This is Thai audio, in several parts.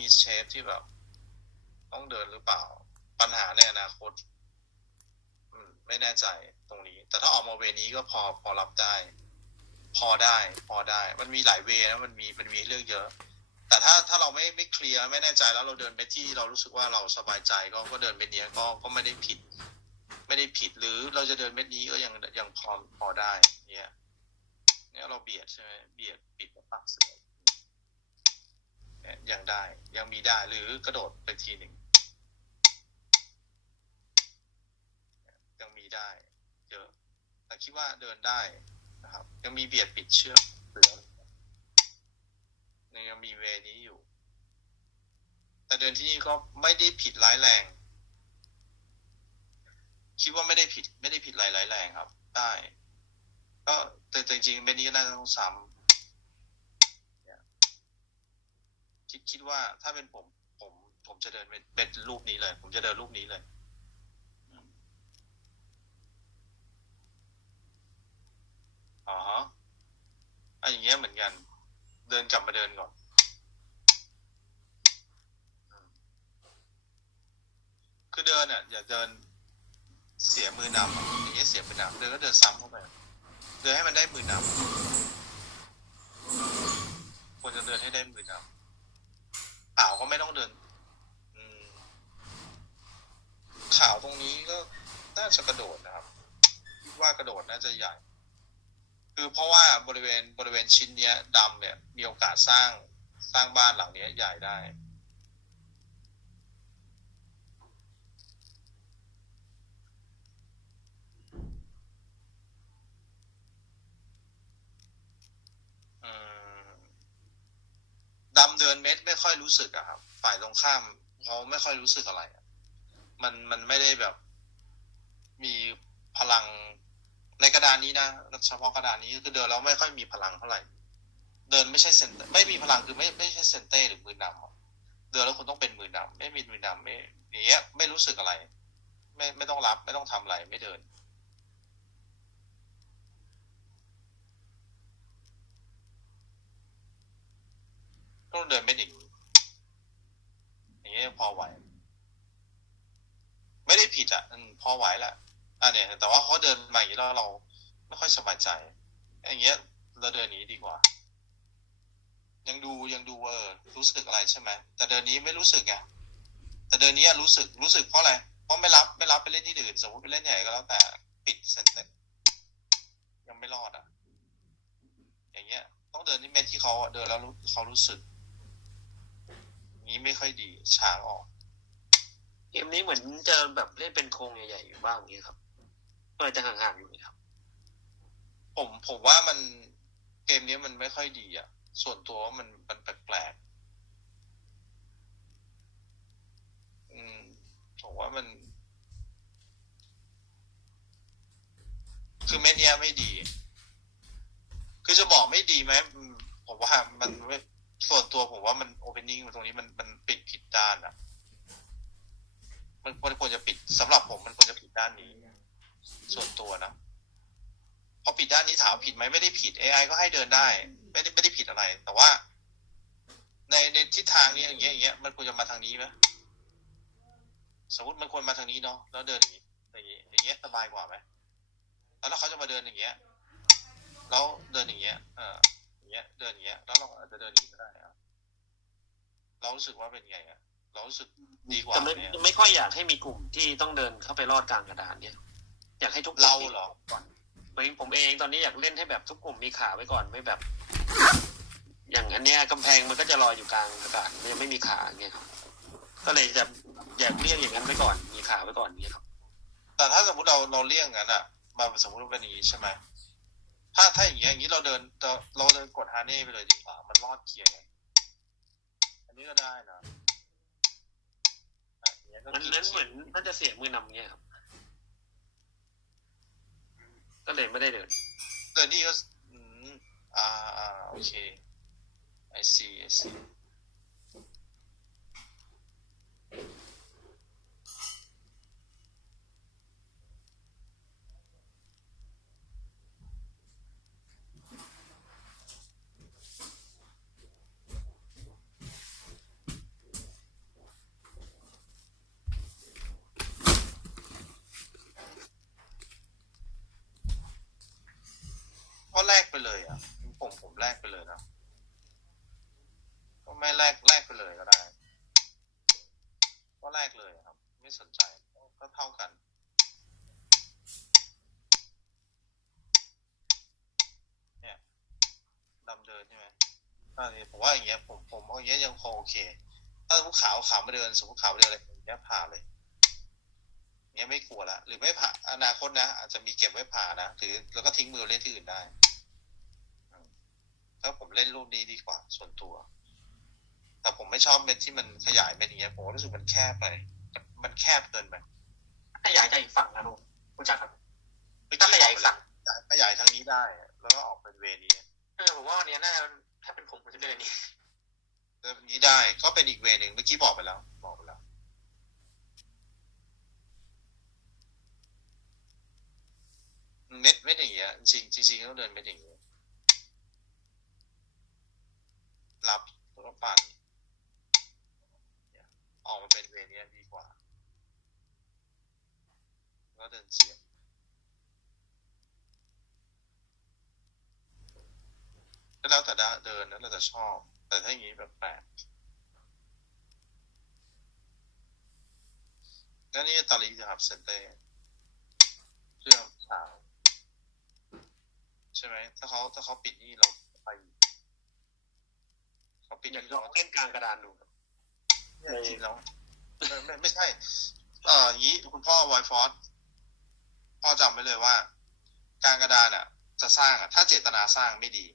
มีเชฟที่แบบ ต้องเดินหรือเปล่า ปัญหาในอนาคตไม่แน่ใจตรงนี้ แต่ถ้าออกมาเวนี้ก็พอพอรับได้ พอได้ พอได้ มันมีหลายเวนะมันมีมันมีเรื่องเยอะ แต่ถ้าถ้าเราไม่ไม่เคลียร์ไม่แน่ใจแล้วเราเดินไปที่เรารู้สึกว่าเราสบายใจก็ก็เดินไปเนี้ยก็ก็ไม่ได้ผิด ไม่ได้ผิดหรือเราจะเดินเม็ดนี้ก็ยังยังพอพอได้ เนี่ย เนี่ยเราเบียดใช่ไหมเบียดปิดปากเสือ ยังได้ ยังมีได้หรือกระโดดไปทีหนึ่งยังมีได้ เยอะแต่คิดว่าเดินได้นะครับ ยังมีเบียดปิดเชือกเสือยังมีเวนี้อยู่ แต่เดินที่นี่ก็ไม่ได้ผิดร้ายแรง คิดว่าไม่ได้ผิด ไม่ได้ผิดอะไรร้ายแรงครับ ได้ ก็แต่จริงๆเบนนี้ก็น่าจะต้องซ้ำเนี่ย คิดคิดว่าถ้าเป็นผมผมผมจะเดินเป็นเป็นรูปนี้เลย ผมจะเดินรูปนี้เลยอ๋อฮะอันอย่างเงี้ยเหมือนกัน เดินกลับมาเดินก่อนคือเดินอะอย่าเดินเสียมือนำอย่างเงี้ยเสียมือนำเดินก็เดินซ้ำเข้าไปเดินให้มันได้มือนำควรจะเดินให้ได้มือนำ ข่าวก็ไม่ต้องเดินข่าวตรงนี้ก็น่าจะกระโดดนะครับคิดว่ากระโดดน่าจะใหญ่ คือเพราะว่าบริเวณบริเวณชิ้นเนี้ยดำเนี่ยมีโอกาสสร้างสร้างบ้านหลังเนี้ยใหญ่ได้ อืม ดำเดินเม็ดไม่ค่อยรู้สึกอะครับ ฝ่ายตรงข้ามเขาไม่ค่อยรู้สึกอะไรมันมันไม่ได้แบบ มีพลังในกระดานนี้นะเฉพาะกระดานนี้คือเดินแล้วไม่ค่อยมีพลังเท่าไหร่ เดินไม่ใช่เซนไม่มีพลังคือไม่ไม่ใช่เซนเต้หรือมือนำเดินแล้วคุณต้องเป็นมือนำไม่มีมือนำไม่อย่างเงี้ยไม่รู้สึกอะไร ไม่ไม่ต้องรับ ไม่ต้องทำอะไร ไม่เดิน ต้องเดินไม่หนีอย่างเงี้ยพอไหว ไม่ได้ผิดอะพอไหวแหละอะเนี่ย แต่ว่าเขาเดินมาอย่างนี้แล้วเราไม่ค่อยสบายใจ อย่างเงี้ย เราเดินหนี้ดีกว่า ยังดูยังดูเออรู้สึกอะไรใช่ไหมแต่เดินนี้ไม่รู้สึกไงแต่เดินนี้รู้สึกรู้สึกเพราะอะไรเพราะไม่รับไม่รับไปเล่นที่อื่นสมมติไปเล่นใหญ่ก็แล้วแต่ปิดเซนเต็ยังไม่รอดอะ อย่างเงี้ย ต้องเดินที่เม็ดที่เขาเดินแล้วรู้เขารู้สึก นี้ไม่ค่อยดีช้างออก เกมนี้เหมือนจะแบบเล่นเป็นโครงใหญ่ๆอยู่บ้างอย่างเงี้ยครับก็อาจจะห่างๆอยู่นะครับ ผมผมว่ามันเกมนี้มันไม่ค่อยดีอะ ส่วนตัวว่ามันมันแปลกๆอืมผมว่ามัน คือเม็ดเนี้ยไม่ดี คือจะบอกไม่ดีไหมอืมผมว่ามันไม่ ส่วนตัวผมว่ามันโอเพนนิ่งตรงนี้มันมันปิดผิดด้านอะ มันควรควรจะปิดสำหรับผมมันควรจะปิดด้านนี้ ส่วนตัวนะพอปิดด้านนี้ถามผิดไหมไม่ได้ผิด AI ก็ให้เดินได้ ไม่ได้ไม่ได้ผิดอะไร แต่ว่า ในในทิศทางนี้อย่างเงี้ยอย่างเงี้ยมันควรจะมาทางนี้ไหมสมมติมันควรมาทางนี้เนาะแล้วเดินอย่างงี้อย่างงี้อย่างเงี้ยสบายกว่าไหมแล้วเขาจะมาเดินอย่างเงี้ย แล้วเดินอย่างเงี้ย เอออย่า เงี้ย เดินอย่างเงี้ย แล้วเราอาจจะเดินอย่างนี้ก็ได้อะเรารู้สึกว่าเป็นไงอะเรารู้สึกดีกว่าแต่ไม่เนี่ยไม่ค่อยอยากให้มีกลุ่มที่ต้องเดินเข้าไปรอดกลางกระดานเนี่ย อยากให้ทุกกลุ่มเรามีเหรอก่อนเหมือนผมเองตอนนี้อยากเล่นให้แบบทุกกลุ่มมีขาไว้ก่อนไม่แบบ อย่างอันเนี้ยกำแพงมันก็จะลอยอยู่กลางอากาศมันยังไม่มีขาเงี้ยครับก็เลยจะอยากเรียกอย่างนั้นไว้ก่อน มีขาไว้ก่อนเงี้ยครับแต่ถ้าสมมติเราเราเลี่ยงงั้นอะมาสมมติว่าเป็นอย่างนี้ใช่ไหม ถ้าถ้าอย่างเงี้ยอย่างนี้เราเดินเราเราเดินกดฮาร์เน่ไปเลยดีกว่ามันรอดเคลียร์ไงอันนี้ก็ได้นะอะอย่างเงี้ยก็นั้นกินั้นเหมือนน่าจะเสียมือนำเงี้ยครับ ก็เลยไม่ได้เดินเดินนี่ก็อืมอ่าอ่าโอเค I see I see เลยอะผมผมแลกไปเลยนะก็ไม่แลกแลกไปเลยก็ได้ ก็แลกเลยครับ ไม่สนใจก็เท่ากันเนี่ยดำเดินใช่ไหมอันนี้ผมว่าอย่างเงี้ยผมผมเอาอย่างเงี้ยยังพอโอเค ถ้าสมมติขาวขาวมาเดินสมมติขาวมาเดินอะไรอย่างเงี้ยผ่าเลยอย่างเงี้ยไม่กลัวละหรือไม่ผ่าอนาคตนะอาจจะมีเก็บไว้ผ่านะหรือแล้วก็ทิ้งมือเล่นที่อื่นได้ ถ้าผมเล่นรูปนี้ดีกว่า ส่วนตัว แต่ผมไม่ชอบเม็ดที่มันขยายเม็ดอย่างเงี้ยผมรู้สึกมันแคบไป มันแคบเกินไปขยายจากอีกฝั่งนะลุงรู้จักครับถ้าขยายอีกฝั่งขยายทางนี้ได้ แล้วก็ออกเป็นเวนี้เออผมว่าวันนี้น่าจะถ้าเป็นผมผมจะเลือกอันนี้เดินแบบนี้ได้ ก็เป็นอีกเวหนึ่งเมื่อกี้บอกไปแล้ว บอกไปแล้วเม็ดเม็ดอย่างเงี้ยจริงจริงๆต้องเดินเม็ดอย่างเงี้ย รับแล้วก็ปั่นออกมาเป็นเวเนี้ยดีกว่าแล้วก็เดินเฉียบแล้วแต่เดินแล้วแต่ชอบ แต่ถ้าอย่างนี้แบบแปลกแล้วนี่ตาลีจะครับเซนเต้เชื่อมขาวใช่ไหมถ้าเขาถ้าเขาปิดนี่เรา เขาปิดอยากนี่ลองเราเล่นกลางกระดานดูเนี่ยจริงแล้วไม่ไม่ไม่ใช่ เอ่ออย่างนี้คุณพ่อไวฟอสพ่อจำไว้เลยว่า การกระดานอะ จะสร้างอะ ถ้าเจตนาสร้างไม่ดี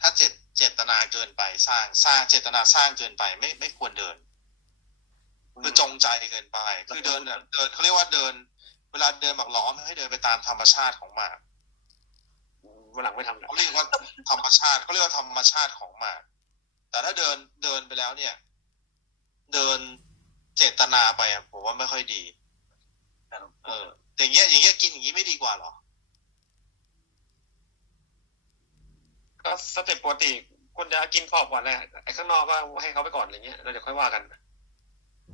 ถ้าเจตเจตนาเกินไปสร้างสร้างเจตนาสร้างเกินไป ไม่ไม่ควรเดินคือจงใจเกินไป คือเดินเนี่ยเดินเขาเรียกว่าเดิน เวลาเดินหมากล้อมให้เดินไปตามธรรมชาติของหมาก วันหลังไม่ทำแล้วเขาเรียกว่าธรรมชาติเขาเรียกว่าธรรมชาติของหมาก แต่ถ้าเดินเดินไปแล้วเนี่ย เดินเจตนาไปอะผมว่าไม่ค่อยดีเออ อย่างเงี้ย อย่างเงี้ยกินอย่างงี้ไม่ดีกว่าเหรอ ก็สเต็ปปกติคุณจะกินขอบก่อนแหละไอ้ข้างนอกก็ให้เขาไปก่อนอะไรเงี้ยเราเดี๋ยวค่อยว่ากัน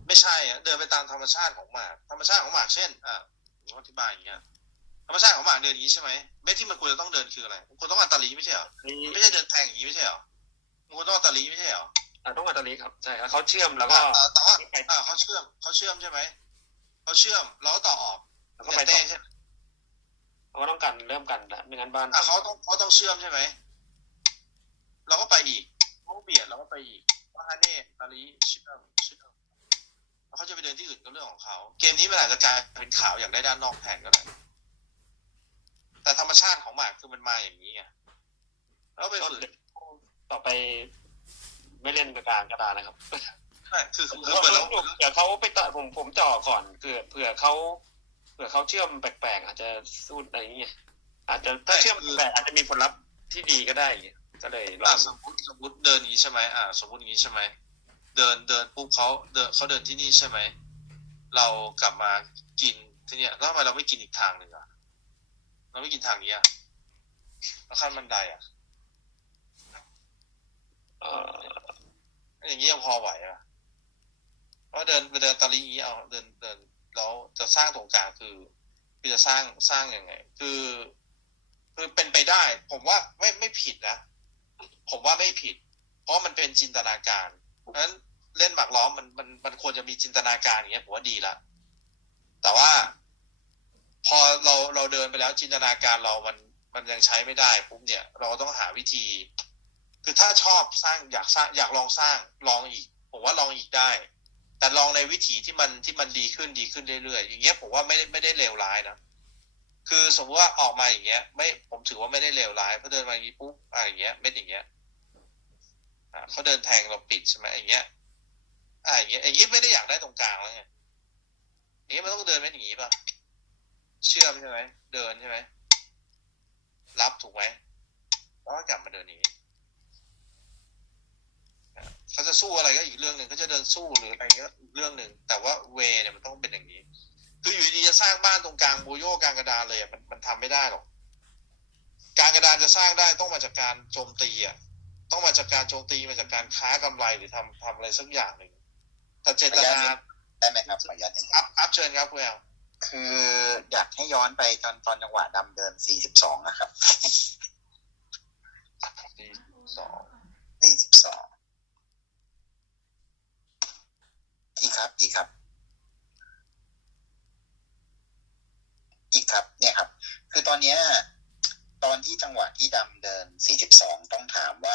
ไม่ใช่อะเดินไปตามธรรมชาติของหมาก ธรรมชาติของหมากเช่น อะผมอธิบายอย่างเงี้ย ธรรมชาติของหมากเดินอย่างนี้ใช่ไหมเม็ดที่มันควรจะต้องเดินคืออะไรมันควรต้องอัตลีไม่ใช่เหรอนี่ไม่ใช่เดินแทงอย่างนี้ไม่ใช่เหรอมันควรต้องอัตลีไม่ใช่เหรออะต้องอัตลีครับใช่แล้วเขาเชื่อมแล้วก็อะแต่แต่ว่าอะเขาเชื่อมเขาเชื่อมใช่ไหมเขาเชื่อมแล้วก็ต่อออกแล้วก็ไปต่เต้อใช่ไหมเขาก็ต้องกันเริ่มกันนะไม่งั้นบ้านอะเขาต้องเขาต้องเชื่อมใช่ไหมเราก็ไปอีกเขาเบียดเราก็ไปอีกว่าฮาเน่ตาลีเชื่อมเชื่อมแล้วเขาจะไปเดินที่อื่นก็เรื่องของเขาเกมนี้มันอาจจะกลายเป็นขาวอยากได้ด้านนอกแทนก็ได้ แต่ธรรมชาติของหมากคือมันมาอย่างนี้ไงแล้วไปก็ฝืนต่อไปไม่เล่นกลางกระดานนะครับไม่คือคือผมคือเหมือนเราเผื่อเขาไปต่อผมผมจ่อก่อนเผื่อเผื่อเขาเผื่อเขาเชื่อมแปลกๆอาจจะสู้อะไรอย่างเงี้ยอาจจะถ้าเชื่อมแปลกๆอาจจะมีผลลัพธ์ที่ดีก็ได้อย่างเงี้ยก็เลยลออะงสมมติสมมติเดินอย่างนี้ใช่ไหมอ่า สมมติอย่างนี้ใช่ไหมเดินเดินปุ๊บเขาเดินเขาเดินที่นี่ใช่ไหมเรากลับมากินที่เนี่ยแล้วทำไมเราไม่กินอีกทางหนึ่งอะ เราไม่กินทางนี้อะแล้วขั้นบันไดอะเอออย่างนี้ยังพอไหวอะเพราะเดินไปเดินตะลีอย่างนี้เอาเดินเดินแล้วจะสร้างตรงกลางคือคือจะสร้างสร้างยังไง คือ คือเป็นไปได้ ผมว่าไม่ไม่ผิดนะผมว่าไม่ผิด เพราะมันเป็นจินตนาการเพราะฉะนั้นเล่นหมากล้อมมันมันมันควรจะมีจินตนาการอย่างเงี้ยผมว่าดีละแต่ว่า พอเราเราเดินไปแล้วจินตนาการเรามันมันยังใช้ไม่ได้ปุ๊บเนี่ย เราต้องหาวิธี คือถ้าชอบสร้างอยากสร้างอยากลองสร้างลองอีก ผมว่าลองอีกได้ แต่ลองในวิถีที่มันที่มันดีขึ้นดีขึ้นเรื่อยๆอย่างเงี้ยผมว่าไม่ได้ไม่ได้เลวร้ายนะคือสมมติว่าออกมาอย่างเงี้ย ไม่ผมถือว่าไม่ได้เลวร้ายเพราะเดินมาอย่างนี้ปุ๊บอ่าอย่างเงี้ยเม็ดอย่างเงี้ยอ่าเขาเดินแทงเราปิดใช่ไหมอย่างเงี้ยอ่าอย่างเงี้ยอย่างงี้ไม่ได้อยากได้ตรงกลางแล้วไงอย่างงี้มันต้องเดินเม็ดอย่างงี้ป่ะ เชื่อมใช่ไหมเดินใช่ไหมรับถูกไหมแล้วก็กลับมาเดินอย่างนี้อ่าเขาจะสู้อะไรก็อีกเรื่องหนึ่งเขาจะเดินสู้หรืออะไรก็อีกเรื่องหนึ่งแต่ว่าเวเนี่ยมันต้องเป็นอย่างนี้ คืออยู่ดีๆจะสร้างบ้านตรงกลางโบโยกลางกระดานเลยอะมันมันทำไม่ได้หรอกการกระดานจะสร้างได้ต้องมาจากการโจมตีอะต้องมาจากการโจมตีมาจากการค้ากำไรหรือทำทำอะไรสักอย่างหนึ่งแต่เจตนาได้ไหมครับขออนุญาตนิดนึงอัพอัพเชิญครับคุณแอล คืออยากให้ย้อนไปตอนตอนจังหวะดำเดิน42นะครับสองสี่สิบสองอีกครับ อีกครับ อีกครับ เนี่ยครับ คือตอนเนี้ยตอนที่จังหวะที่ดำเดิน42ต้องถามว่า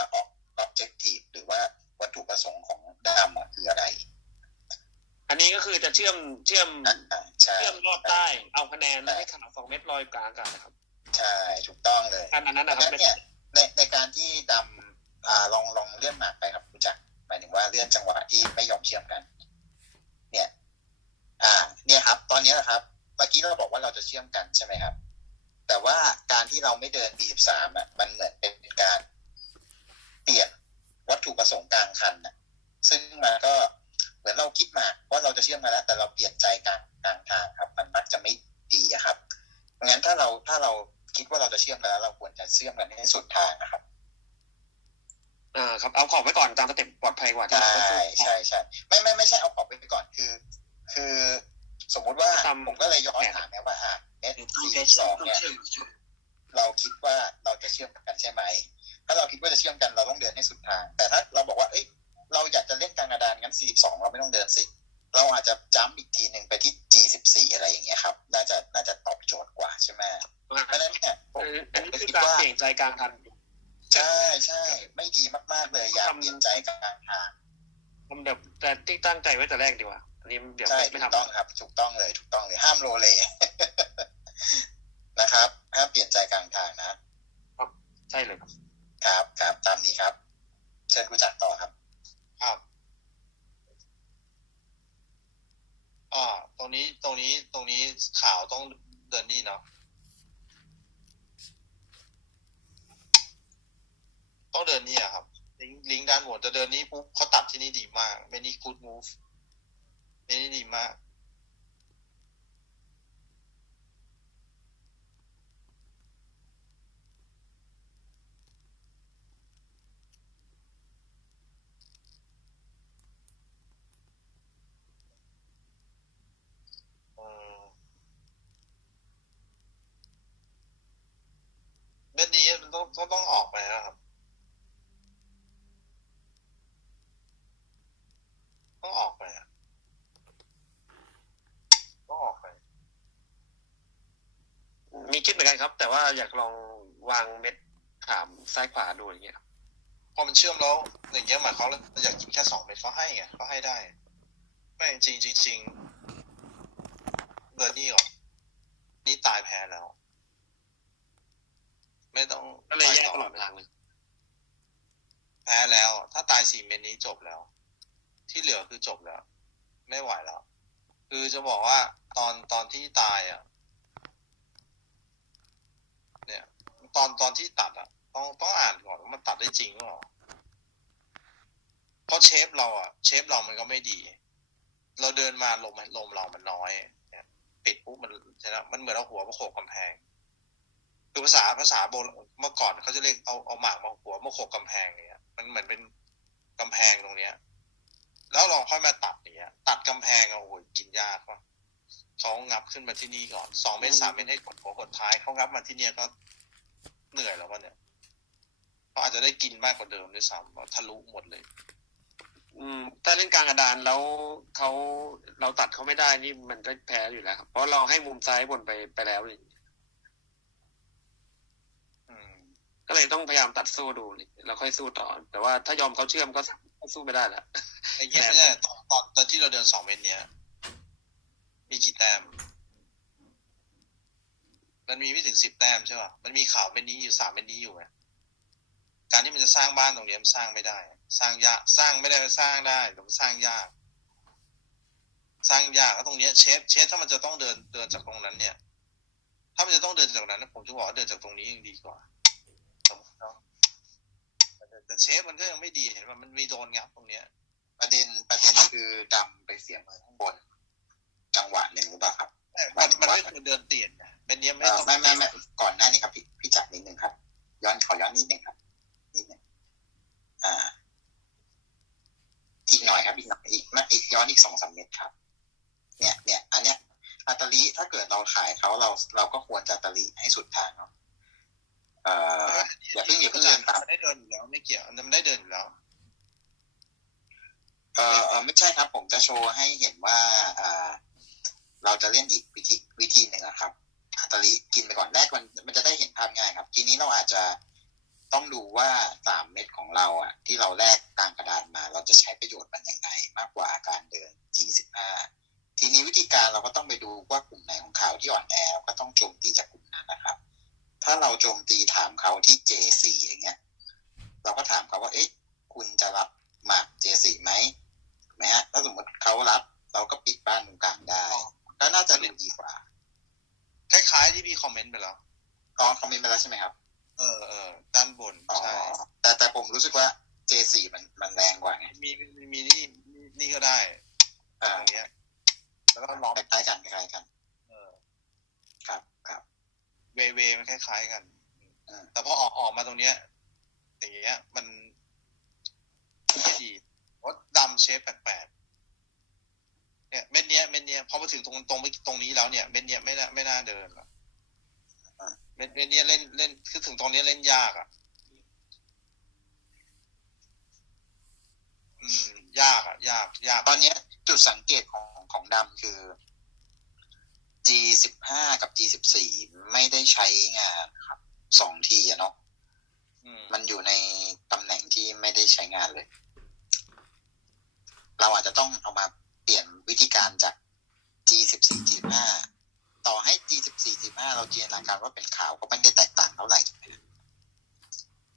objective หรือว่าวัตถุประสงค์ของดำคืออะไร นนี้ก็คือจะเชื่อมเชื่อมอ่าใช่เชื่อมรอดใต้ เอาคะแนนแล้วให้ข่าวสองเม็ดลอยกลางอากาศนะครับ ใช่ถูกต้องเลยอันนั้นดันะงครับนั้นเนี่ยในในการที่ดำอ่าลองลองเลื่อนหมากไปครับรู้จักหมายถึงว่าเลื่อนจังหวะที่ไม่ยอมเชื่อมกัน เนี่ย อ่า เนี่ยครับ ตอนนี้นะครับเมื่อกี้เราบอกว่าเราจะเชื่อมกันใช่ไหมครับ แต่ว่าการที่เราไม่เดิน B13 อะ มันเหมือนเป็นการ เปลี่ยนวัตถุประสงค์กลางคันนะซึ่งมันก็ เหมือนเราคิดมาว่าเราจะเชื่อมกันแล้ว แต่เราเปลี่ยนใจกลางกลางทางครับ มันมักจะไม่ดีอะครับงั้นถ้าเราถ้าเราคิดว่าเราจะเชื่อมกันแล้ว เราควรจะเชื่อมกันให้สุดทางนะครับอ่าครับเอาขอบไว้ก่อนตามสเต็ปปลอดภัยกว่าที่ใช่เราต้องสู้ใช่ใช่ไม่ไม่ไม่ใช่เอาขอบไปก่อนคือ คือสมมุติว่าตามผมก็เลยย้อนแผนถามแม่ว่าอะเม็ดต้องสี่แก้สเชื่ออมงต้องเนี่ยเชื่อมเราคิดว่าเราจะเชื่อมกันใช่ไหม ถ้าเราคิดว่าจะเชื่อมกันเราต้องเดินให้สุดทาง แต่ถ้าเราบอกว่าเอ้ย เราอยากจะเล่นกลางกระดานงั้น 42 เราไม่ต้องเดินสิ เราอาจจะจ้ำอีกทีหนึ่งไปที่ G14 อะไรอย่างเงี้ยครับ น่าจะน่าจะตอบโจทย์กว่าใช่ไหมเพราะฉะนั้นเนี่ยผมอันผมนี้ก็คือคิดการว่าเปลี่ยนใจกลางทันใช่ใช่ไม่ดีมากๆเลยอยากเปลี่ยนใจกลางทางทำแบบแต่ที่ตั้งใจไว้แต่แรกดีกว่าอันนี้เดี๋ยวใช่ไม่ถูกทำต้องครับ ถูกต้องเลยถูกต้องเลยห้ามโรเลนะครับห้ามเปลี่ยนใจกลางทางนะใช่เลยครับครับครับตามนี้ครับ เชิญผู้จัดต่อครับ ครับอ่า ตรงนี้ตรงนี้ตรงนี้ข่าวต้องเดินนี่เนาะต้องเดินนี่อะครับ ลิงก์ลิงก์ด้านบนจะเดินนี่ปุ๊บเขาตัดที่นี่ดีมากไม่นี่กูดมูฟเม่นี่ดีมาก อืมเม็ดนี้มัน ต้องต้องต้องออกไปนะครับ ต้องออกไปอะต้องออกไป มีคิดเหมือนกันครับ แต่ว่าอยากลองวางเม็ดถามซ้ายขวาดูอย่างเงี้ยครับพอมันเชื่อมแล้วอย่างเงี้ยหมายเขามเราอยากกินแค่สองเม็ดเขาให้ไงเขาให้ได้ไม่จริงจริงจริงเดินนี่ก่อนนี่ตายแพ้แล้ว ไม่ต้องก็เลยแยกไปตต่ลอดทางเลยแพ้แล้ว ถ้าตายสี่เม็ดนี้จบแล้ว ที่เหลือคือจบแล้ว ไม่ไหวแล้ว คือจะบอกว่าตอนตอนที่ตายอะ เนี่ย ตอนตอนที่ตัดอะ ต้องต้องอ่านก่อนว่ามันตัดได้จริงหรือเปล่าเพราะเชฟเราอะ เชฟเรามันก็ไม่ดี เราเดินมาลมลมเรามันน้อยเนี่ยปิดปุ๊บมันใช่ไหมมันเหมือนเอาหัวมาโขกกำแพง คือภาษาภาษาโบราณเมื่อก่อนเขาจะเรียกเอาเอาหมากมาหัวมาโขกกำแพงอย่างเงี้ย มันเหมือนเป็นกำแพงตรงเนี้ย แล้วลองค่อยมาตัดอย่างเงี้ย ตัดกำแพงอะโอ้โหกินยากว่ะเขางับขึ้นมาที่นี่ก่อนสองเมตรสามเมตรให้กดหัวกดท้ายเขางับมาที่เนี่ยก็เหนื่อยแล้ววะเนี่ยเขาอาจจะได้กินมากกว่าเดิมด้วยซ้ำเพราะทะลุหมดเลย อืม ถ้าเล่นกลางกระดานแล้วเขาเราตัดเขาไม่ได้นี่มันก็แพ้อยู่แล้วครับเพราะเราให้มุมซ้ายบนไปไปแล้วนี่ อืม ก็เลยต้องพยายามตัดสู้ดูแล้วค่อยสู้ต่อ แต่ว่าถ้ายอมเขาเชื่อมก็สู้ไม่ได้ล้วไอ้เงี้ยเนี่ยตอนตอนตอนที่เราเดินสองเมตรเนี้ยมีกี่แต้มมันมีไม่ถึงสิบแต้มใช่ป่ะมันมีข่าวเป็นนี้อยู่สามเป็นนี้อยู่ไงการที่มันจะสร้างบ้านตรงนี้มันสร้างไม่ได้ สร้างยากสร้างไม่ได้สร้างได้แต่มันสร้างยาก สร้างยากแล้วตรงเนี้ยเชฟเชฟถ้ามันจะต้องเดินเดินจากตรงนั้นเนี่ย ถ้ามันจะต้องเดินจากนั้นผมจะบอกว่าเดินจากตรงนี้ยังดีกว่า แต่แต่เชฟมันก็ยังไม่ดีเห็นว่ามันมีโดนงับตรงเนี้ย ประเด็นประเด็นคือดำไปเสียมือข้างบน จังหวะหนึ่งหรือเปล่าครับ มันมันไม่ควรเดินเตียนไงเป็นเนี้ยไม่เอ่อต้องไม่ไม่ไม่ก่อนหน้านี้ครับ ไม่เกี่ยวอันนั้นมันได้เดินอยู่แล้วเออเออไม่ใช่ครับ ผมจะโชว์ให้เห็นว่าอ่าเราจะเล่นอีกวิธีวิธีหนึ่งอะครับอาตาลิกินไปก่อนแรกมันมันจะได้เห็นภาพง่ายครับ ทีนี้เราอาจจะต้องดูว่าสามเม็ดของเราอะที่เราแลกกลางกระดานมา เราจะใช้ประโยชน์มันยังไงมากกว่าการเดิน G15 ทีนี้วิธีการเราก็ต้องไปดูว่ากลุ่มไหนของเขาที่อ่อนแอเราก็ต้องโจมตีจากกลุ่มนั้นนะครับ ถ้าเราโจมตีถามเขาที่ J4 เราก็ถามเขาว่าเอ๊ะคุณจะรับหมาก J4 ไหมถูกไหมฮะ ถ้าสมมติเขารับ เราก็ปิดบ้านตรงกลางได้ ก็น่าจะดูดีกว่า คล้ายๆที่พี่คอมเมนต์ไปแล้ว ตอนคอมเมนต์ไปแล้วใช่ไหมครับ เออเออด้านบน อ๋อ ใช่ แต่แต่ผมรู้สึกว่า J4 มันมันแรงกว่าไง มีมีมีนี่นี่นี่ก็ได้ อ่า อย่างเงี้ย แล้วก็ล้อม คล้ายๆกันคล้ายๆกัน เออ ครับครับ เวเวมันคล้ายๆกัน อืม แต่พอออกออกมาตรงเนี้ย อย่างเงี้ย มันไม่ดีเพราะดำเชฟแปลกๆเนี่ยเม็ดเนี้ยเม็ดเนี้ยพอมาถึงตรงตรงตรงนี้แล้วเนี่ยเม็ดเนี้ยไม่น่าไม่น่าเดินอะเม็ดเม็ดเนี้ยเล่นเล่นคือถึงตรงเนี้ยเล่นยากอะ อืม ยากอะ ยากยาก ตอนเนี้ยจุดสังเกตของของดำคือ G15 กับ G14 ไม่ได้ใช้งานครับสองทีอะเนาะอืมมันอยู่ในตำแหน่งที่ไม่ได้ใช้งานเลย เราอาจจะต้องเอามาเปลี่ยนวิธีการจาก G14 G15 ต่อให้ G14 G15 เราจินตนาการว่าเป็นขาวก็ไม่ได้แตกต่างเท่าไหร่ถูกไหม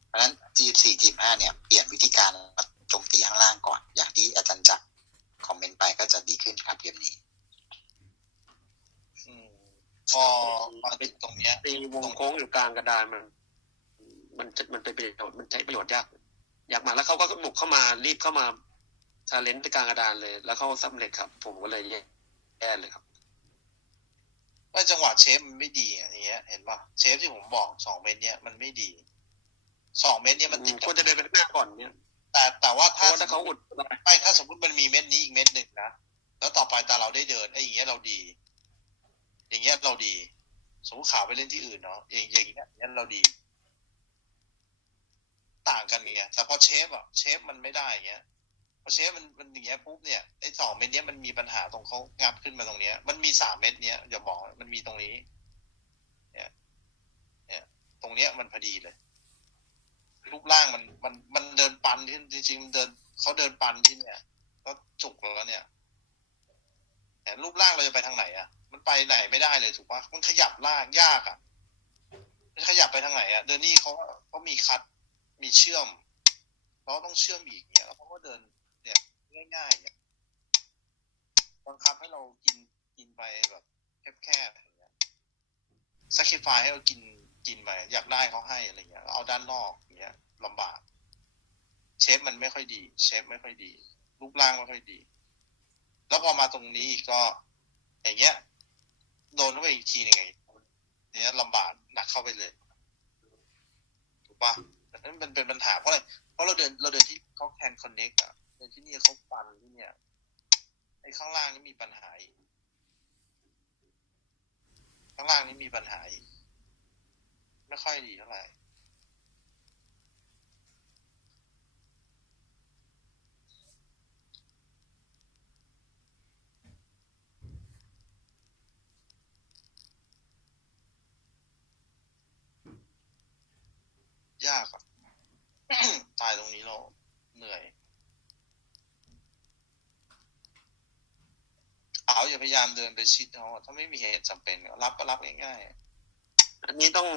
เพราะฉะนั้น G14 G15 เนี่ยเปลี่ยนวิธีการมาโจมตีข้างล่างก่อน อย่างที่อาจารย์จักรคอมเมนต์ไปก็จะดีขึ้นครับเกมนี้อืม พอมาถึงตรงเนี้ยตีวงโค้งอยู่กลางกระดานมัน มันจะมันเป็นประโยชน์มันใช้ประโยชน์ยากยากมากแล้วเขาก็บุกเข้ามารีบเข้ามาชาเลนจ์ไปกลางกระดานเลย แล้วเขาสำเร็จครับ ผมก็เลยแย่แย่เลยครับว่าจังหวะเชฟมันไม่ดีอะอย่างเงี้ย เห็นป่ะเชฟที่ผมบอกสองเม็ดเนี้ยมันไม่ดีสองเม็ดเนี้ยมันติดควรจะเดินไปข้างหน้าก่อนเนี่ย แต่แต่ว่าเพถ้าราะว่าถ้าเขาอุดได้ไม่ถ้าสมมติมันมีเม็ดนี้อีกเม็ดหนึ่งนะแล้วต่อไปตาเราได้เดินไอ้อย่างเงี้ยเราดี อย่างเงี้ยเราดี สมมติข่าวไปเล่นที่อื่นเนาะอย่างอย่างเงี้ยอย่างเงี้ยเราดี ต่างกันไงแต่พอเชฟอะเชฟมันไม่ได้อย่างเงี้ยพอเชฟมันมันอย่างเงี้ยปุ๊บเนี่ยไอ้สองเม็ดเนี้ยมันมีปัญหาตรงเขางับขึ้นมาตรงเนี้ย มันมีสามเม็ดเนี้ยอย่าบอกมันมีตรงนี้ เนี่ย เนี่ย ตรงเนี้ยมันพอดีเลยรูปร่างมันมันมันเดินปันที่จริงๆมันเดินเขาเดินปันที่เนี่ย ก็จุกแล้วเนี่ยแต่รูปร่างเราจะไปทางไหนอะ มันไปไหนไม่ได้เลยถูกปะมันขยับล่างยากอะ มันขยับไปทางไหนอะ เดินนี่เขาเขามีคัด มีเชื่อมเราต้องเชื่อมอีกเนี่ยแล้วเขาก็เดิน เนี่ยง่ายๆเนี่ยบังคับให้เรากินกินไปแบบแคบๆอย่างเงี้ยสักคิฟายให้เรากินกินไปอยากได้เขาให้อะไรเงี้ยเอาด้านนอกอย่างเงี้ยลำบาก เชฟมันไม่ค่อยดี เชฟไม่ค่อยดีรูปร่างไม่ค่อยดี แล้วพอมาตรงนี้อีกก็ อย่างเงี้ย โดนเข้าไปอีกทีหนึ่งไงเนี้ยลำบากหนักเข้าไปเลยถูกปะแต่นั้นมันเป็นปัญหาเพราะอะไรเพราะเราเดินเราเดินที่เขาแคนคอนเน็กอะเดินที่นี่เขาปันที่เนี่ยไอ้ข้างล่างนี่มีปัญหาอีกข้างล่างนี่มีปัญหาอีกไม่ค่อยดีเท่าไหร่ ยากอะตายตรงนี้เราเหนื่อยเอาอย่าพยายามเดินไปชิดเขาอะถ้าไม่มีเหตุจำเป็นก็รับก็รับง่ายอันนี้ต้อง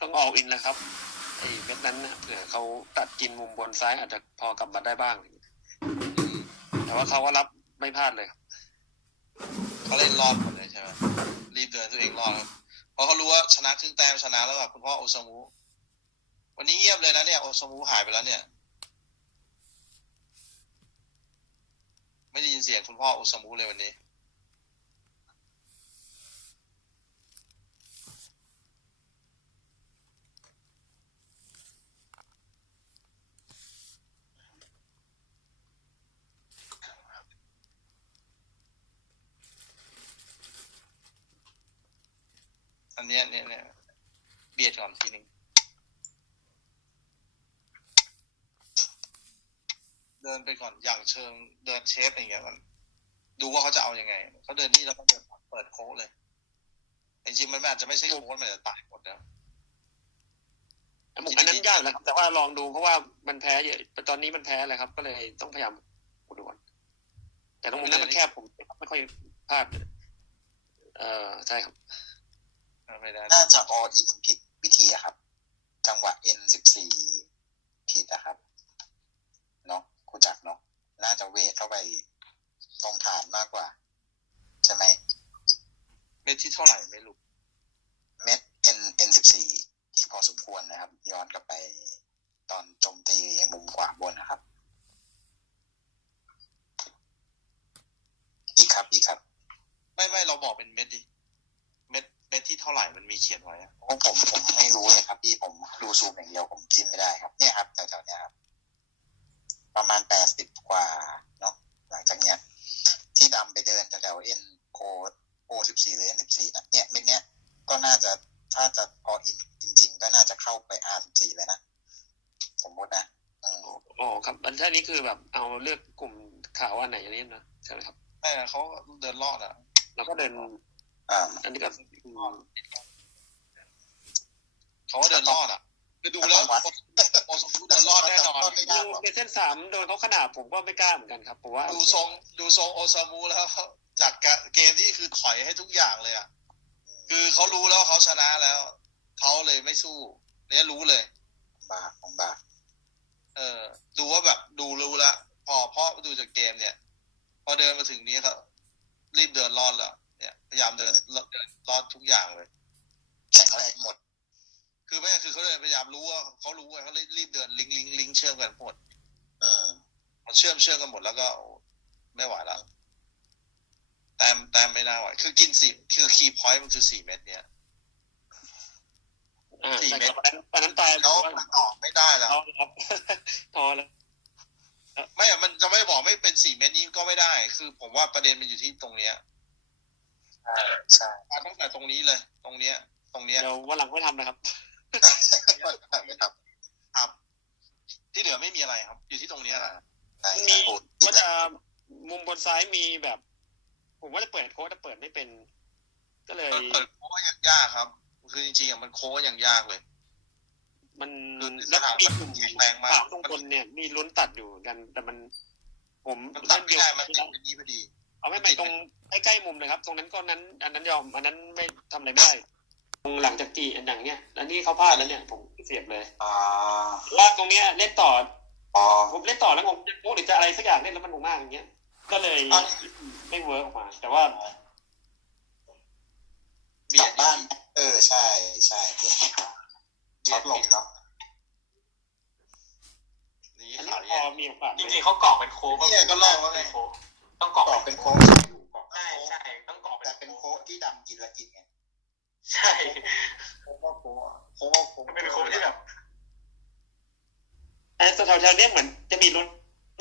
ต้องออกอินแล้วครับไอ้เม็ดนั้นนะเผื่อเขาตัดกินมุมบนซ้ายอาจจะพอกลับมาได้บ้างๆอืมแต่ว่าเขาก็รับไม่พลาดเลยครับเขาเล่นรอดหมดเลยใช่ไหมรีบเดินตัวเองรอดครับเพราะเขารู้ว่าชนะครึ่งแต้มชนะแล้วแบบคุณพ่อโอซามุ วันนี้เงียบเลยนะเนี่ยโอซามุหายไปแล้วเนี่ย ไม่ได้ยินเสียงคุณพ่อโอซามุเลยวันนี้อันเนี้ยเนี่ยเนี่ยเบียดก่อนทีนึง เดินไปก่อนอย่างเชิงเดินเชฟอย่างเงี้ยมันดูว่าเขาจะเอายังไงเขาเดินนี่แล้วก็เดินเปิดโค้งเลยจริงๆมันอาจจะไม่ใช่โค้งมันอาจจะตายหมดนะอันนั้นยากนะครับ แต่ว่าลองดูเพราะว่ามันแพ้เยอะตอนนี้มันแพ้เลยครับ ก็เลยต้องพยายามดูก่อนแต่ตรงมุมนั้นมันแคบผมไม่ค่อยพลาดเออใช่ครับไม่ได้น่าจะ all in ผิดวิธีอะครับ จังหวะ N สิบสี่ผิดนะครับ เนาะคุณจักรเนาะน่าจะเวทเข้าไปตรงฐานมากกว่า ใช่ไหมเม็ดที่เท่าไหร่ไม่รู้เม็ด N N สิบสี่อีกพอสมควรนะครับ ย้อนกลับไปตอนโจมตีมุมขวาบนนะครับ อีกครับอีกครับ ไม่ไม่เราบอกเป็นเม็ดดิเม็ดเม็ดที่เท่าไหร่มันมีเขียนไว้อะเพราะผมผมไม่รู้เลยครับพี่ผมดูซูมอย่างเดียวผมจิ้มไม่ได้ครับ เนี่ยครับแถวๆเนี้ยครับ ประมาณแปดสิบกว่าเนาะหลังจากเนี้ย ที่ดำไปเดินแถวๆ N O O สิบสี่หรือ N สิบสี่นะเนี่ยเม็ดเนี้ยก็น่าจะถ้าจะ all in จริง ๆ ก็น่าจะเข้าไป R สิบสี่เลยนะ สมมุตินะอืมอ๋อครับอันท่านี้คือแบบเอาเลือกกลุ่มข่าวอันไหนอย่างนี้นะใช่ไหมครับไม่อะเขาเดินรอดอะเราก็เดินอ่าอันนี้ก็อืมเขาก็เดินรอดอะคือดูแล้ว โอสมบูเดินรอดแน่นอนไม่ได้ดูหรอกในเส้นสามโดนเขาขนาดผมก็ไม่กล้าเหมือนกันครับผมว่าดูทรงดูทรงโอซามูแล้วจากเกมนี้คือถอยให้ทุกอย่างเลยอะคือเขารู้แล้วว่าเขาชนะแล้วเขาเลยไม่สู้ เนี่ยรู้เลยบาของบาเออ ดูว่าแบบดูรู้แล้วพอเพราะดูจากเกมเนี่ย พอเดินมาถึงนี้ครับรีบเดินรอดแล้วเนี่ยพยายามเดินเดินรอดทุกอย่างเลยแข็งแรงหมด คือไม่คือเขาเดินพยายามรู้ว่าเขารู้ไงเขาเลยรีบเดินลิงก์ลิงก์ลิงก์เชื่อมกันหมดอืมพอเชื่อมเชื่อมกันหมดแล้วก็โอ้ไม่ไหวแล้วแต้มแต้มไม่น่าไหวคือกินสี่คือคีย์พอยต์มันคือสี่เม็ดเนี่ยอ่าสี่ใช่เม็คดรับอันนั้นอันนั้นตายแล้วผมว่ามันต่อไม่ได้แล้วท้อแล้วครับท้อแล้วไม่อะมันจะไม่บอกไม่เป็นสี่เม็ดนี้ก็ไม่ได้ คือ ผมว่าประเด็นมันอยู่ที่ตรงเนี้ยใช่ใช่มาตั้งแต่ตรงนี้เลย ตรงเนี้ย ตรงเนี้ยเดี๋ยววันหลังไม่ทำนะครับไม่ ครับ ครับ ที่เหลือไม่มีอะไรครับ อยู่ที่ตรงเนี้ยแหละใช่มีครับว่าจะมุมบนซ้ายมีแบบ ผมว่าจะเปิดโค้ดแต่เปิดไม่เป็น ก็เลยเปิดโค้งยังยากครับ คือจริงๆอะมันโค้งยังยากเลย มันคือแล้วมีกลุ่มแข็งแรงมากขาวตรงบนเนี่ยมีลุ้นตัดอยู่กัน แต่มันผมมันตัดไม่ได้มันติดเป็นนี้พอดี เอาไม่ไม่ตรงใกล้ๆมุมเลยครับ ตรงนั้นก็นั้น อันนั้นยอมอันนั้นไม่ทำอะไรไม่ได้ตรง หลังจากจีอันอย่างเนี้ยอันนี้เขาพลาดแล้วเนี่ยผมเสียบเลยอ่าว่าตรงเนี้ยเล่นต่ออ๋อผมเล่นต่อแล้วงงจะโอ้หรือจะอะไรสักอย่างเล่นแล้วมันงงมากอย่างเงี้ย ก็เลยไม่เวิร์กออกมา แต่ว่าเบีกยลัดบบ้าน เออใช่ใช่เกือบช็อตลงเนาะนี่อันนี้ขาวพแย่อมีโอกาสจริงๆเขากรอกเป็นโค้งนี่ไงก็ลอกแล้วไงเป็นโค้งต้องกรอกกรอกเป็เป็นนโค้งอยู่กรอกใช่ใช่ต้องกรอกแต่เป็เป็นนโค้งโค้งที่ดำกินและกินไง ใช่โค้งก็โค้งอะโค้งก็โค้งมันเป็นโค้งที่แบบไอ้แถวๆเนี้ยเหมือนจะมีลุ้น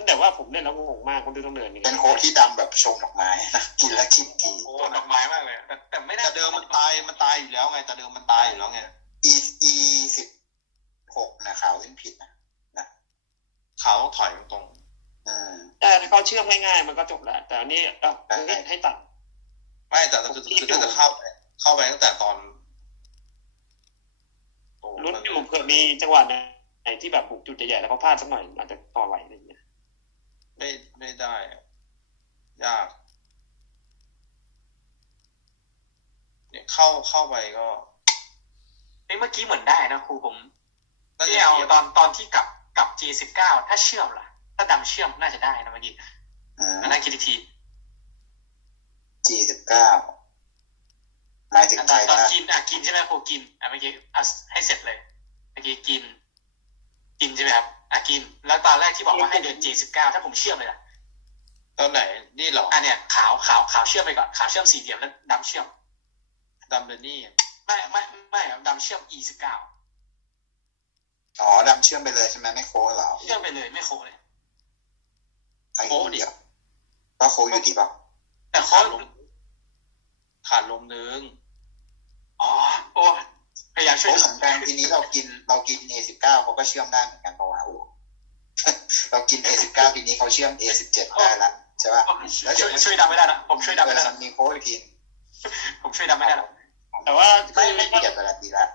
แต่ว่าผมเล่นแล้วงงมากคนดูต้องเดินนี่เป็นโค้งที่ดำแบบชมดอกไม้นะกินและกินทีโค้งดอกไม้มากเลย แต่แต่ไม่ได้แต่เดิมมันตายมันตายอยู่แล้วไงแต่เดิมมันตายอยู่แล้วไง e e สิบหกนะขาวเล่นผิดนะนะเขาถอยตรงอแต่ถ้าเขาเชื่อมง่ายๆมันก็จบแล้ว แต่อันนี้เอ้าให้ให้ตัดไม่แต่คือคือถ้าจะเข้าไเข้าไปตั้งแต่ตอนโอ้ลุ้นมันอยู่เผื่อมีจังหวะไหนที่แบบบุกจุดใหญ่ๆแล้วเขาพลาดสักหน่อยอาจจะต่อไหวอะไรอย่างเงี้ยไม่ไม่ได้อะยาก เนี่ยเข้าเข้าไปก็เอ้ยเมื่อกี้เหมือนได้นะครูผมน่าที่จะเอาเทียบตอนตอนที่กลับกลับ G19 ถ้าเชื่อมล่ะ ถ้าดำเชื่อมน่าจะได้นะเมื่อกี้อืมอันนั้นคิดอีกที G สิบเก้า หมายถึงอันไทตอนยตอนนะกินอะกินใช่ไหมครูกินอะเมื่อกี้อะให้เสร็จเลยเมื่อกี้กิน กินใช่ไหมครับอะกิน แล้วตอนแรกที่บอกว่าให้เดิน G19 ถ้าผมเชื่อมเลยล่ะตอนไหนนี่เหรออะเนี่ยขาวขาวขาวเชื่อมไปก่อนขาวเชื่อมสี่เหลี่ยมแล้วดำเชื่อมดำเดนนี่ไม่ไม่ไม่ครับดำเชื่อม E19 อ๋อดำเชื่อมไปเลยใช่ไหมไม่โค้งเหรอเชื่อมไปเลยไม่โค้งเลยไอ้เดียวว่าโค้งอยู่ดีเปล่าแต่ขาเขาดลมขาดลมนึง อ๋อโอ้พยายามช่วยโค้งเหมือนกันทีนี้เรากินเรากิน A สิบเก้าเขาก็เชื่อมได้เหมือนกันปะวะอูเรากิน A19 ปีนี้เขาเชื่อม A17 ได้ละใช่ป่ะแล้วเดี๋ช่ยววยช่วยดำไม่ได้นะผมช่วยดำเวไม่ได้ลานะมีโค้ดอีกทีผมช่วยดำไม่ได้นะแต่ว่าไม่ไม่เกียดเวลาดีละ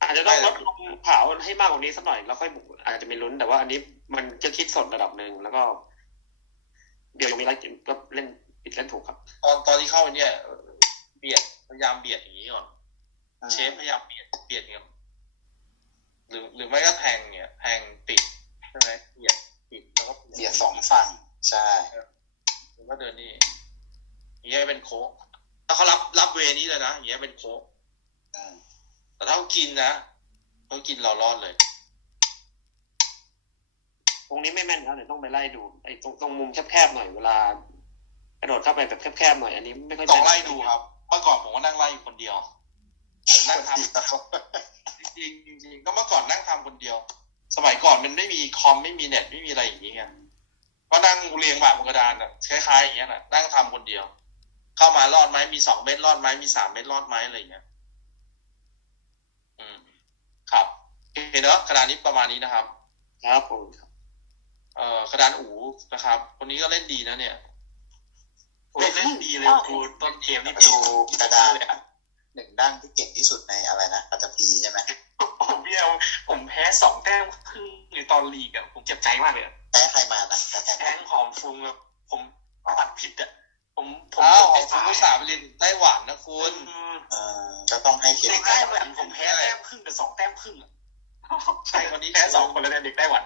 อาจจะต้องลดลงเผาให้มากกว่านี้สักหน่อยแล้วค่อยบุกอาจจะมีลุ้นแต่ว่าอันนี้มันจะคิดสดระดับหนึ่งแล้วก็ เดี๋ยวยังมีอะไรก็เล่นปิดเล่นถูกครับ ตอนตอนที่เข้าไปเนี่ย เอ่อเบียดพยายามเบียดอย่างนี้ก่อนอืมเชฟพยายามเบียดเบียดเนี่ยหรือหรือไม่ก็แทงเนี่ยแทงปิดใช่ไหมเบียดปิดแล้วก็เบียดสองฝั่งใช่หรือว่าเดินนี่อย่างเงี้ยเป็นโค้กถ้าเขารับรับเวนี้เลยนะอย่างเงี้ยเป็นโค้กอืมแต่ถ้าเขากินนะเขากินเรารอดเลย ตรงนี้ไม่แม่นครับเดี๋ยวต้องไปไล่ดูไอ้ตรงตรงมุมแคบๆหน่อยเวลากระโดดเข้าไปแบบแคบๆหน่อยอันนี้ไม่ค่อยต้องแม่นไล่ดูครับ เมื่อก่อนผมก็นั่งไล่อยู่คนเดียวผมนั่งทำจริงๆจริงๆก็เมื่อก่อนนั่งทำคนเดียว สมัยก่อนมันไม่มีคอมไม่มีเน็ตไม่มีอะไรอย่างนี้ไงก็นั่งเรียงหมากบนกระดานอะคล้ายๆอย่างเงี้ยนะนั่งทำคนเดียว เข้ามารอดไหมมีสองเม็ดรอดไหมมีสามเม็ดรอดไหมอะไรอย่างเงี้ยอืมครับโอเคเนอะกระดานนี้ประมาณนี้นะครับ ครับผมเอ่อกระดานอูนะครับคนนี้ก็เล่นดีนะเนี่ย โอ้ยเล่นดีเลยครูต้นเกมนี่ดูกระดานเลยอะหนึ่งด้านที่เก่งที่สุดในอะไรนะปัตตภีใช่ไหมผมเบี้ยวผมแพ้สองแต้มครึ่งในตอนลีกอะผมเจ็บใจมากเลยอะแพ้ใครมานะแพ้ใครแพ้มาหอมฟุงแบบผมปัดผิดอะผมผมอ้าวผมของคุณผู้สาห์ไปเรียนไต้หวันนะคุคุณณเออก็ต้องให้เครเด็ดิกตไต้หวันผมแพ้แต้มครึ่งกับสองแต้มครึ่งอะใช่คนนี้แพ้สองคนแล้วเนี่ยเด็กไต้หวัน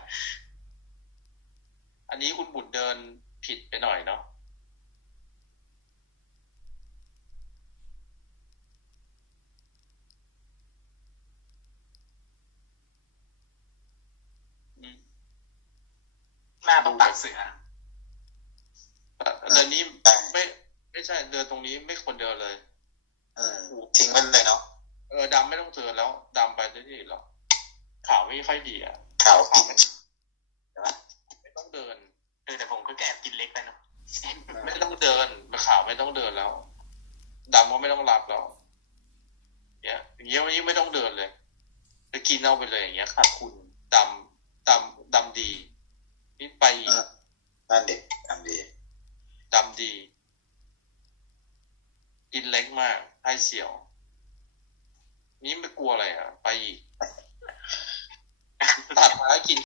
อันนี้คุณบุตรเดินผิดไปหน่อยเนาะ อืม หน้าต้องตัดเสือเดินนี้ไม่ไม่ใช่เดินตรงนี้ไม่ควรเดินเลยอืมทิ้งไว้เลยเนาะเออดำไม่ต้องเดินแล้วดำไปเรื่อยๆหรอกขาวไม่ค่อยดีอะข่าวปิดไม่ต้องเดินเออแต่ผมก็แอบกินเล็กไปเนาะไม่ต้องเดินขาวไม่ต้องเดินแล้วดำก็ไม่ต้องรับแล้วเนี่ยอย่างเงี้ยวันนี้ไม่ต้องเดินเลยจะกินเอาไปเลยอย่างเงี้ยขาดคุณดำดำดำดี นี่ไปอีกอืมนั่นเด็กทำดีดำดี กินเล็กมากให้เสียว นี่ไม่กลัวอะไรอะ ไปอีกตัดมาแล้วกิน